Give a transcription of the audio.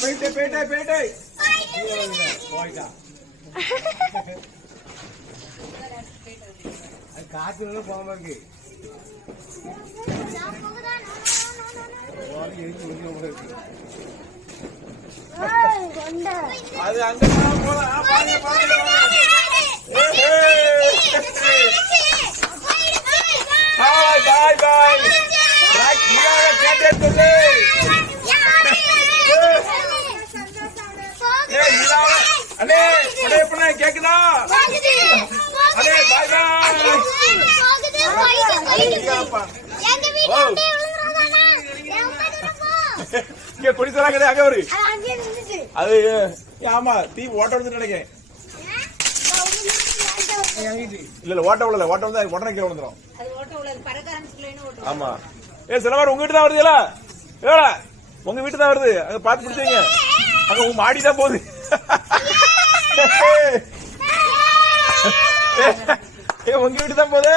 போயிட்டே காத்து போகாம இருக்கு. அது அங்க பாய் பாய் அண்ணே கேக்குதா? அண்ணே பாய் இங்க குடிசலா கிடையாது அங்க ஒரு அது ஆமா தீ ஓட்ட வந்து நினைக்கிறேன். இல்ல ஓட்ட உள்ள ஓட்ட வந்து உடனே கீழே விழுந்துரும். ஆமா சில பேர் உங்க வீட்டு தான் வருதுல உங்க வீட்டு தான் வருது அங்க பாத்து பிடிச்சீங்க அங்க உங்க மாடிதான் போகுது. உங்க வீட்டு தான் போகுது.